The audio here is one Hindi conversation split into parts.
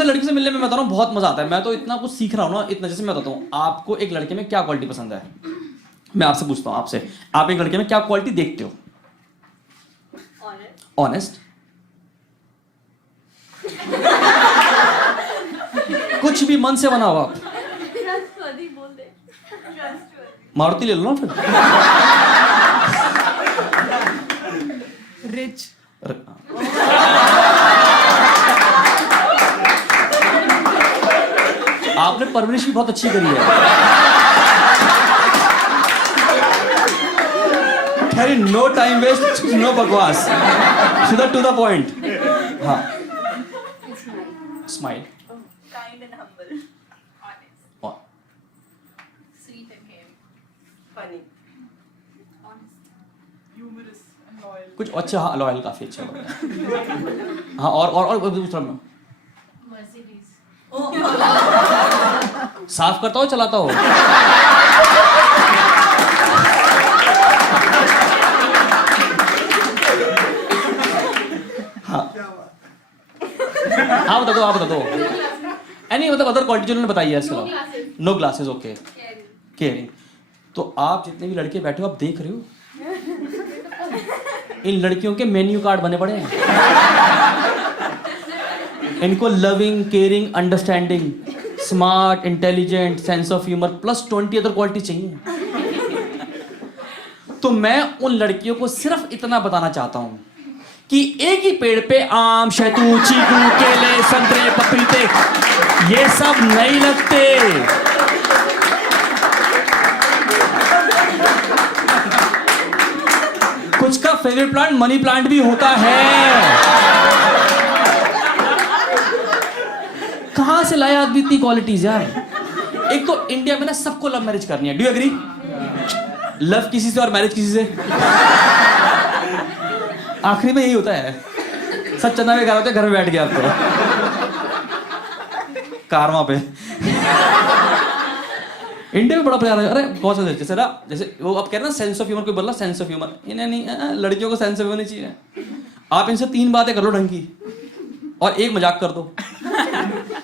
जैसे लड़की से मिलने में बता रहा हूँ बहुत मजा आता है, मैं तो इतना कुछ सीख रहा हूँ ना, इतना। जैसे मैं बताता हूँ आपको एक लड़के में क्या क्वालिटी पसंद है, मैं आपसे पूछता हूँ, आपसे आप एक लड़के में क्या क्वालिटी देखते हो? ऑनेस्ट। कुछ भी मन से बना हो आप। मारुति ले लो ना फिर। रिच। आपने परवरिश भी बहुत अच्छी करी है। खैर, नो टाइम वेस्ट, नो बकवास, सीधा टू द पॉइंट। हाँ, smile, kind and humble, honest, sweet and caring, funny, honest, humorous and loyal. कुछ अच्छा। हाँ, लॉयल काफी अच्छा लग रहा है। हाँ, और दूसरा में Mercedes, साफ करता हो चलाता हो? हाँ, आप बता दो। एनी मतलब अदर क्वालिटी जो उन्होंने बताई है इसके अलावा। No glasses, okay. केयरिंग। तो आप जितने भी लड़के बैठे हो, आप देख रहे हो इन लड़कियों के मेन्यू कार्ड बने पड़े हैं। इनको loving, caring, understanding, smart, intelligent, sense of humour plus 20 other quality चाहिए। तो मैं उन लड़कियों को सिर्फ इतना बताना चाहता हूं कि एक ही पेड़ पे आम, शहतूत, चीकू, केले, संतरे, पपीते ये सब नहीं लगते। कुछ का फेवरेट प्लांट मनी प्लांट भी होता है। कहां से लाए आदमी इतनी क्वालिटीज यार? एक तो इंडिया में ना सबको लव मैरिज करनी है। Do you agree? लव किसी से और मैरिज किसी से, आखिरी में यही होता है। सब चंदा में घर होते, घर में बैठ गया आप तो कारवा पे। इंडिया में बड़ा प्यार है। अरे बहुत सारे जैसे ना, जैसे वो आप कह रहे हैं ना सेंस ऑफ ह्यूमर, कोई बोला सेंस ऑफ ह्यूमर, इन्हें नहीं, लड़कियों को सेंस ऑफ ह्यूमर नहीं चाहिए। आप इनसे 3 बातें कर लो ढंग की और एक मजाक कर दो।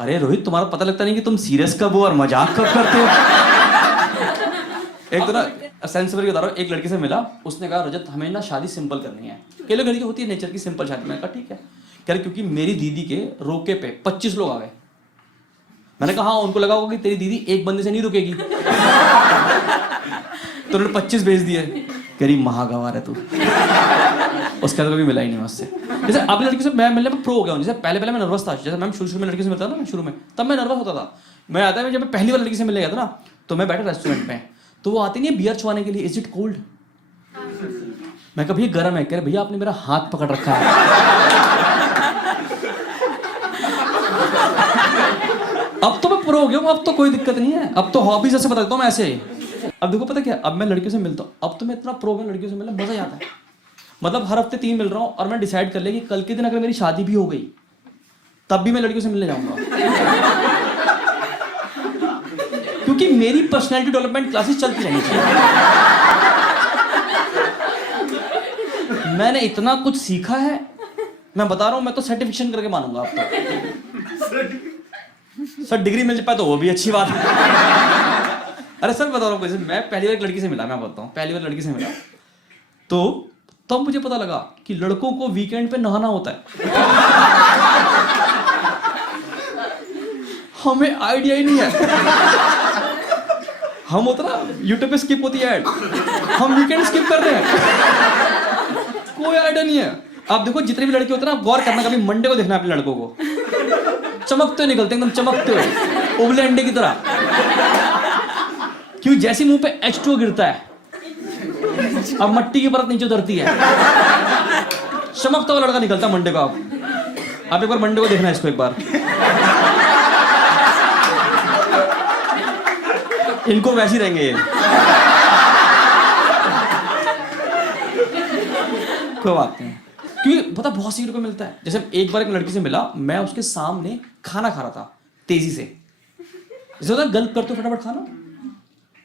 अरे रोहित, तुम्हारा पता लगता नहीं कि तुम सीरियस कब हो और मजाक कब करते हो। एक तो ना सेंस ऑफ बता रहा हूँ, एक लड़की से मिला, उसने कहा रजत हमें ना शादी सिंपल करनी है। कई लोग लड़की होती है नेचर की सिंपल शादी। मैंने कहा ठीक है। कह रहे क्योंकि मेरी दीदी के रोके पे 25 लोग आ गए। मैंने कहा हाँ, उनको लगा होगा कि तेरी दीदी एक बंदे से नहीं रुकेगी, तो उन्होंने 25 भेज दिए। कह रही महागवार है तू। उसके बाद कभी मिला ही नहीं मुझसे। जैसे अपनी लड़की से मैं मिलने में प्रो हो गया हूँ। जैसे पहले मैं नर्वस था, जैसे मैं शुरू में लड़की से मिलता था ना, शुरू में तब मैं नर्वस होता था। मैं आता है, जब मैं पहली बार लड़की से मिलने गया था ना, तो मैं बैठा रेस्टोरेंट में, तो वो आती नहीं है बियर छुआने के लिए, इज इट कोल्ड? मैं कभी गर्म है। कह रहे भैया आपने मेरा हाथ पकड़ रखा है। अब तो मैं प्रो हो गया हूँ, अब तो कोई दिक्कत नहीं है। अब तो हॉबीज ऐसे बताता हूँ मैं ऐसे। अब देखो पता क्या, अब मैं लड़कियों से मिलता हूँ, अब तो मैं इतना प्रो हूँ लड़कियों से मिलना, मजा ही आता है। मतलब हर हफ्ते 3 मिल रहा हूँ और मैं डिसाइड कर लिया कि कल के दिन अगर मेरी शादी भी हो गई तब भी मैं लड़कियों से मिलने जाऊंगा। क्योंकि मेरी पर्सनैलिटी डेवलपमेंट क्लासेस चलती रहनी चाहिए। मैंने इतना कुछ सीखा है, मैं बता रहा हूँ, मैं तो सर्टिफिकेशन करके मानूंगा आपको। सर डिग्री मिल पाए तो वो भी अच्छी बात है। अरे सर बता रहा हूँ, मैं पहली बार एक लड़की से मिला, मैं बताता हूँ, पहली बार लड़की से मिला तो तब मुझे पता लगा कि लड़कों को वीकेंड पे नहाना होता है। हमें आइडिया ही नहीं है। हम होता ना यूट्यूब पे स्किप होती है ऐड, हम वीकेंड स्किप कर रहे हैं, कोई आइडिया नहीं है। आप देखो जितने भी लड़के होते हैं ना, गौर करना, कभी मंडे को देखना अपने लड़कों को, चमकते हुए निकलते, एकदम चमकते हुए, उबले अंडे की तरह। क्यों? जैसे मुंह पे H2O गिरता है, अब मट्टी की परत नीचे उतरती है, चमकता हुआ लड़का निकलता मंडे को। आप एक बार मंडे को देखना इसको एक बार। इनको वैसे ही रहेंगे ये। कोई बात नहीं, क्योंकि पता बहुत सी को मिलता है। जैसे एक बार एक लड़की से मिला, मैं उसके सामने खाना खा रहा था तेजी से, जैसे होता है गल्प करते फटाफट खाना,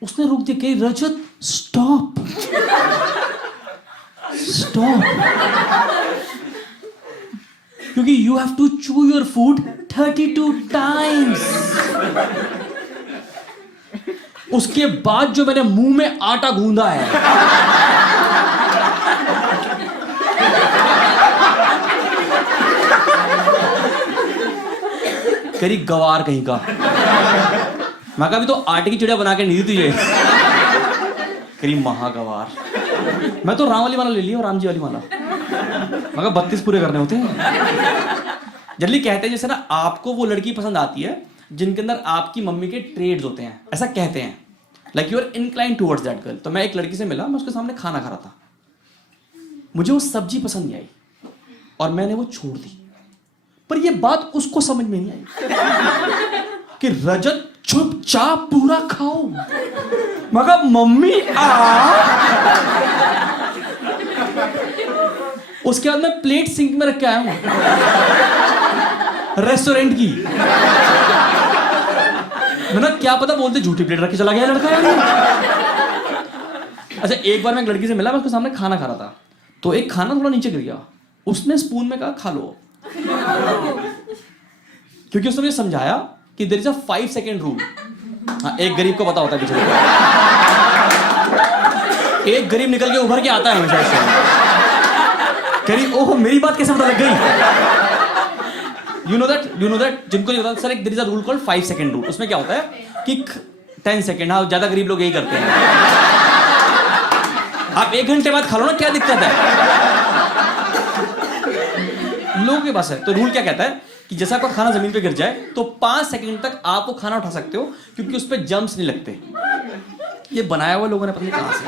उसने रुक दिया, कही रजत स्टॉप स्टॉप। क्योंकि you have to chew your food 32 times. उसके बाद जो मैंने मुंह में आटा गूंदा है, करी गवार कहीं का। मैं कहा भी तो आटे की चिड़िया बना के नहीं दी तुझे। करी महागवार। मैं तो राम वाली माला ले लिया, राम जी वाली माला। मैं कहा 32 पूरे करने होते हैं। जल्दी कहते हैं जैसे ना आपको वो लड़की पसंद आती है जिनके अंदर आपकी मम्मी के ट्रेड्स होते हैं, ऐसा कहते हैं, like you are incline towards that girl. तो मैं एक लड़की से मिला, मैं उसके सामने खाना खा रहा था, मुझे वो सब्जी पसंद नहीं आई और मैंने वो छोड़ दी। पर ये बात उसको समझ में नहीं आई कि रजत चुपचाप पूरा खाओ। मैं कहा मम्मी उसके बाद मैं प्लेट सिंक में रख के आया हूं रेस्टोरेंट की। मैंने क्या पता बोलते झूठी प्लेट रख के चला गया लड़का यार। अच्छा एक बार मैं एक लड़की से मिला, मैं उसके सामने खाना खा रहा था, तो एक खाना थोड़ा नीचे गिर गया, उसने स्पून में कहा खा लो। क्योंकि उसने मुझे समझाया कि there is a 5 second rule. हाँ, एक गरीब को पता होता है बेचारे को। एक गरीब निकल के उभर के आता है हमेशा इससे। कह ओह मेरी बात कैसे पता लग गई। यू नो दैट जिनको नहीं पता सर, एक there is a rule called 5 second rule. उसमें क्या होता है कि 10 सेकंड, हाँ ज्यादा गरीब लोग यही करते हैं। आप 1 घंटे बाद खा लो ना, क्या दिक्कत है लोगों के पास है। तो रूल क्या कहता है कि जैसा आपका खाना जमीन पे गिर जाए तो 5 सेकंड तक आप वो खाना उठा सकते हो, क्योंकि उस पर जम्प्स नहीं लगते। ये बनाया हुआ लोगों ने पता नहीं कहां से।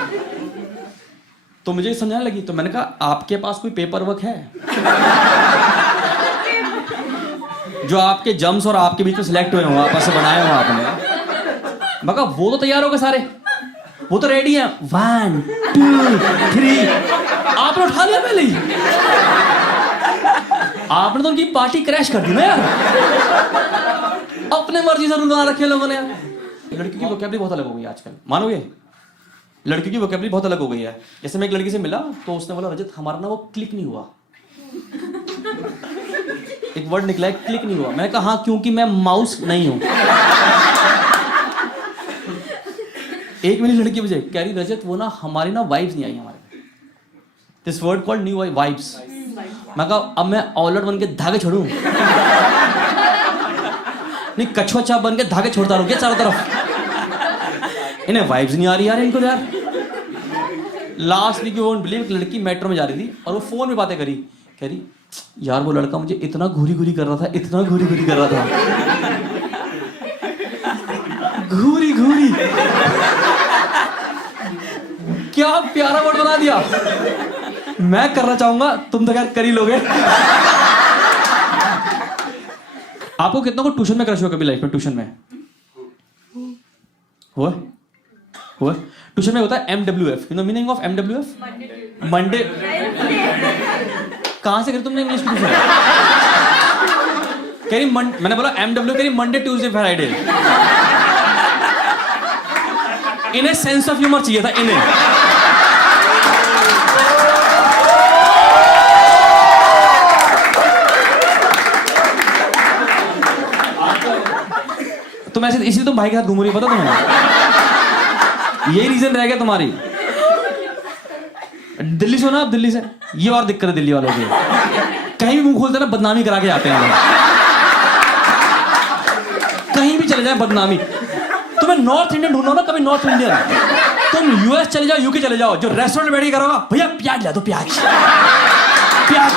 तो मुझे समझाने लगी, तो मैंने कहा आपके पास कोई पेपर वर्क है जो आपके जम्स और आपके बीच में सिलेक्ट हुए हो, आपस से बनाए हो आपने। मैं कहा वो तो तैयार हो गए सारे, वो तो रेडी है, 1 2 3। आपने उठा लिया पहले ही। आपने तो उनकी पार्टी क्रैश कर दी ना यार। अपने मर्जी से रूल बना रखे लोगों ने यार। लड़की की वोकैबुलरी बहुत अलग हो गई आजकल, मानोगे? लड़की की वोकैबुलरी बहुत अलग हो गई है। जैसे मैं एक लड़की से मिला तो उसने बोला रजत हमारा ना वो क्लिक नहीं हुआ। एक वर्ड निकला है क्लिक नहीं हुआ। मैंने कहा हाँ क्योंकि मैं माउस नहीं हूं। एक मेरी लड़की मुझे कह रही रजत वो ना हमारी ना वाइब्स नहीं आई हमारे। This word called new vibes. मैं कहा अब मैं ऑलआउट बन के धागे छोड़ूं? नहीं कछुआ चाप बन के धागे छोड़ता रहूं क्या चारों तरफ? इन्हें वाइब्स नहीं आ रही यार इनको यार। Last week you won't believe, एक लड़की मेट्रो में जा रही थी और वो फोन में बातें करी, कह रही यार वो लड़का मुझे इतना घूरी घूरी कर रहा था, इतना घूरी घूरी कर रहा था। घूरी घूरी क्या प्यारा वर्ड बना दिया। मैं करना चाहूंगा, तुम तो क्या कर ही लोगे। आपको कितना को ट्यूशन में क्रश हुआ कभी लाइफ में? ट्यूशन में हुआ? ट्यूशन में होता है MWF। You know meaning of MWF? Monday. कहां से करी तुमने इंग्लिश ट्यूशन? कह रही मैंने बोला MW, कह रही मंडे ट्यूसडे फ्राइडे। इन्हें सेंस ऑफ ह्यूमर चाहिए था इन्हें। तुम ऐसे इसलिए तुम भाई के साथ घूम रही हो, पता तुम्हें? यही रीजन रह गया तुम्हारी। दिल्ली से हो ना आप? दिल्ली से ये और दिक्कत है दिल्ली वालों की। कहीं भी मुंह खोलते ना बदनामी करा के आते हैं। कहीं भी चले जाए बदनामी। तुम्हें नॉर्थ इंडियन ढूंढो ना, कभी नॉर्थ इंडियन। तुम US चले जाओ, UK चले जाओ, जो रेस्टोरेंट में बैठ के करोगा भैया प्याज ला दो, प्याज प्याज।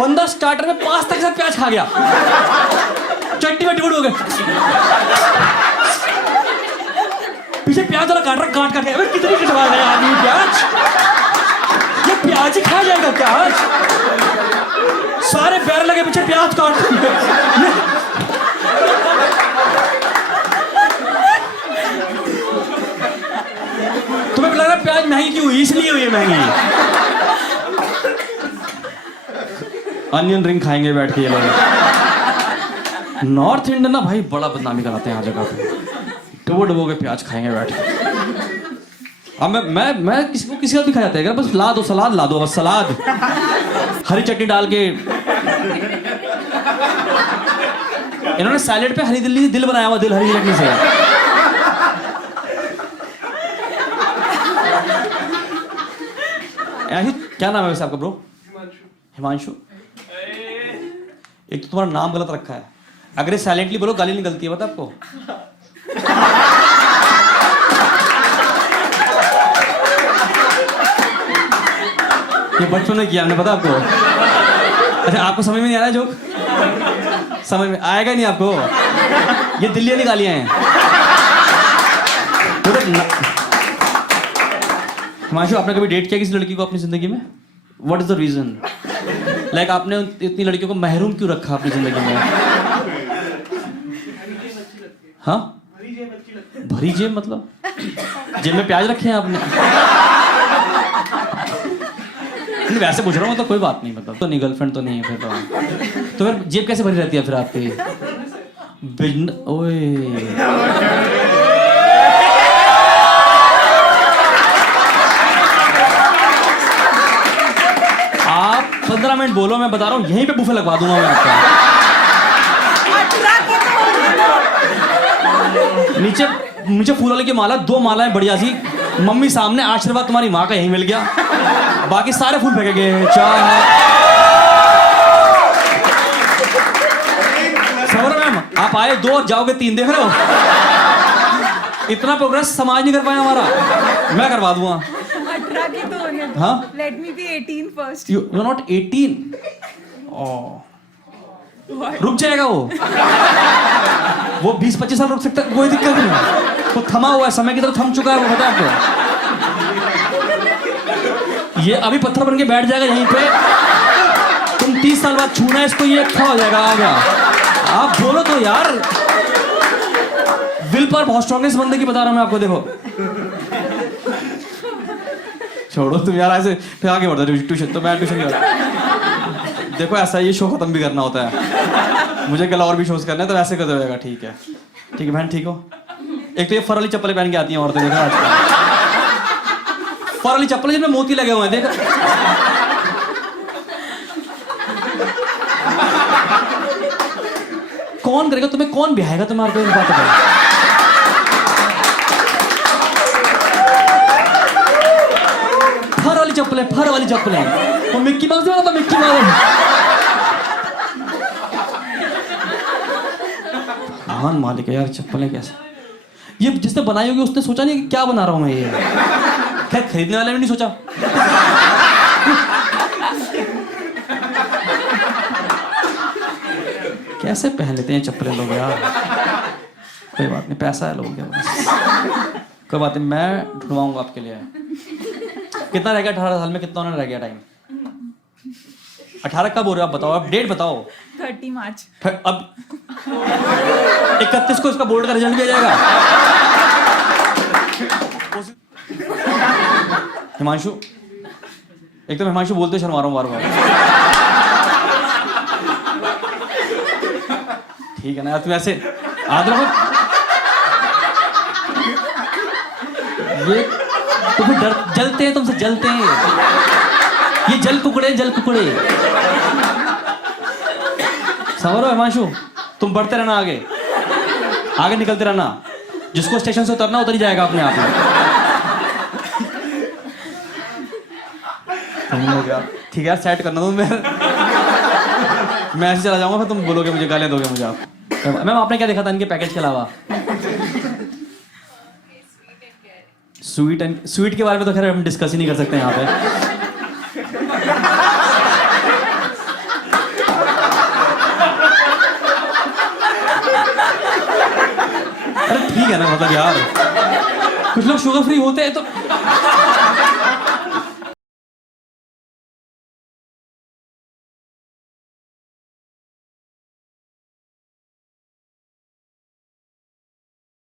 बंदा स्टार्टर में पास्ता के साथ प्याज खा गया, चट्टी में डिबड़ हो गए। पीछे प्याज वाला काट रहा, काट के कितनी कटवा रहे आदमी प्याज। ये प्याज ही खा जाएगा क्या आज? सारे पैर लगे पीछे प्याज काट। तुम्हें लग रहा है प्याज महंगी क्यों हुई? इसलिए हुई है महंगी। अनियन रिंग खाएंगे बैठ के ये लोग। नॉर्थ इंडियन ना भाई बड़ा बदनामी कराते हैं हर जगह पे। डबो डबो के प्याज खाएंगे बैठ के। अब मैं किसी का भी खा जाता है, बस ला दो, सलाद ला दो, बस सलाद हरी चटनी डाल के। इन्होंने सैलेड पे हरी दिल बनाया हुआ, दिल हरी चटनी से। ऐसी क्या नाम है वैसे आपका ब्रो? हिमांशु। एक तो तुम्हारा नाम गलत रखा है, अगर ये साइलेंटली बोलो गाली निकलती है, पता आपको? ये बचपन में किया हमने, पता आपको? अच्छा, आपको समझ में नहीं आ रहा है जोक? समझ में आएगा नहीं आपको, ये दिल्ली वाली गालियां हैं। हिमांशु, आपने कभी डेट किया किसी लड़की को अपनी जिंदगी में? What is the reason? Like आपने इतनी लड़कियों को महरूम क्यों रखा अपनी जिंदगी में? हाँ, भरी जेब मतलब जेब में प्याज रखे हैं आपने? वैसे पूछ रहा हूँ, तो कोई बात नहीं, मतलब तो नहीं, गर्लफ्रेंड तो नहीं है फिर तो फिर जेब कैसे भरी रहती है फिर आपकी? ओए आप 15 मिनट बोलो, मैं बता रहा हूँ यहीं पे बुफे लगवा दूंगा मैं आपका। नीचे नीचे फूल वाले की माला, 2 मालाएं बढ़िया सी, मम्मी सामने, आशीर्वाद तुम्हारी माँ का यहीं मिल गया, बाकी सारे फूल फेंके गए। समझ मैम, आप आए 2 और जाओगे 3, देख रहे हो? इतना प्रोग्रेस समाज नहीं कर पाया हमारा, मैं करवा दूंगा। 18 की तो होने दो। हाँ? Let me be 18 first. You are not 18. रुक जाएगा वो 20-25 साल रुक सकता है, कोई दिक्कत नहीं। वो थमा हुआ है, समय की तरह थम चुका है, वो पता है आपको? ये अभी पत्थर बन के बैठ जाएगा यहीं पे, तुम 30 साल बाद छूना है इसको, ये खड़ा हो जाएगा, आ गया। आप बोलो तो यार, विल पर बहुत स्ट्रॉन्ग है इस बंदे की, बता रहा हूं मैं आपको। देखो छोड़ो तुम यार, ऐसे फिर आगे बढ़ो ट्यूशन, तो मैं ट्यूशन की। देखो ऐसा ये शो खत्म भी करना होता है, मुझे कल और भी शोज करने, तो वैसे कर देगा। ठीक है बहन, ठीक हो? एक तो ये फर वाली चप्पलें पहन के आती हैं औरतें, देखा आजकल फर वाली चप्पलें जिनमें मोती लगे हुए हैं, देखो। कौन करेगा तुम्हें, कौन बिहाएगा तुम्हारे को? बात करो। फर वाली चप्पलें, वो मिक्की माउस नहीं होता, मिक्की माउस। महान मालिक है यार, चप्पलें कैसे? ये जिसने बनाई होगी उसने सोचा नहीं कि क्या बना रहा हूं मैं ये। खैर खरीदने वाले ने नहीं सोचा। कैसे पहन लेते हैं चप्पलें लोग यार। कोई बात नहीं, पैसा है लोगों के पास, कोई बात नहीं, मैं ढूंढवाऊंगा आपके लिए। कितना रह गया 18 साल में, कितना होने रह गया टाइम? 18 कब हो रहे हो आप बताओ, आप डेट बताओ। 30 मार्च। अब 31 को इसका बोर्ड का रिजल्ट भी आ जाएगा। हिमांशु, एक तो हिमांशु बोलते शर्मा रहा हूं बार-बार। ठीक है ना यार, तुम ऐसे आदर को ये तो फिर डर, जलते हैं तुमसे, जलते हैं ये, जल कुकड़े। समझ रहे हो हिमांशु? तुम बढ़ते रहना, आगे निकलते रहना, जिसको स्टेशन से उतरना उतर ही जाएगा अपने आप में। ठीक है यार, सेट करना तुम, मैं ऐसे चला जाऊंगा, फिर तुम बोलोगे मुझे, गालियां दोगे मुझे आप। मैम आपने क्या देखा था इनके पैकेज के अलावा? स्वीट के बारे में तो खैर हम डिस्कस ही नहीं कर सकते यहाँ पे। अरे ठीक है ना, मतलब यार कुछ लोग शुगर फ्री होते हैं तो